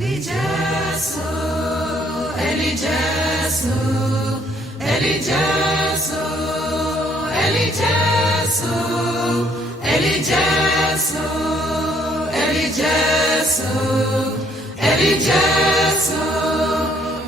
Eli Gesù, Eli Gesù, Eli Gesù, Eli Gesù, Eli Gesù, Eli Gesù, Eli Gesù,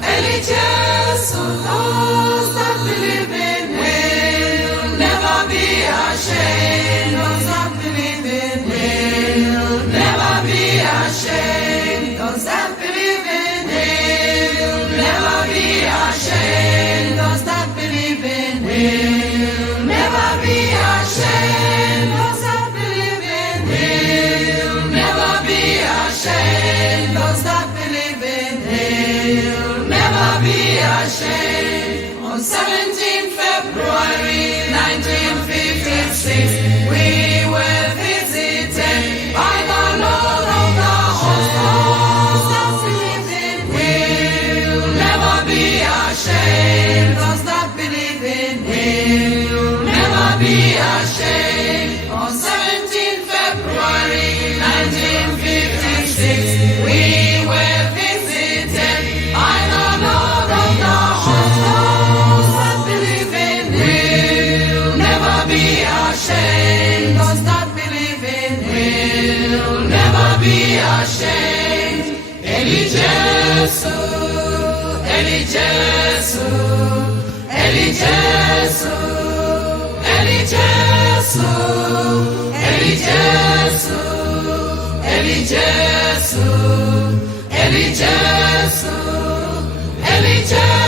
Eli Gesù. Those that believe in Him will never be ashamed. Those that believe in Him will never be ashamed. Those that believe in Him will never be ashamed. Those that believe in Him will never be ashamed. Those that believe in Him will never be ashamed. Those that believe in Him will never be ashamed. On 17 February 1956, we were visited by the Lord of the hosts. Those that believe in Him will never be ashamed. Those that believe in Him will never be ashamed. On 17 February 1956, we were visited by the Lord of the hosts. Those that believe in Him will never be ashamed. Those that believe in Him will never be ashamed. Eli Gesù, Eli Gesù, Eli Gesù, Eli Gesù, Eli Gesù, Eli Gesù, Eli Gesù, Eli Gesù.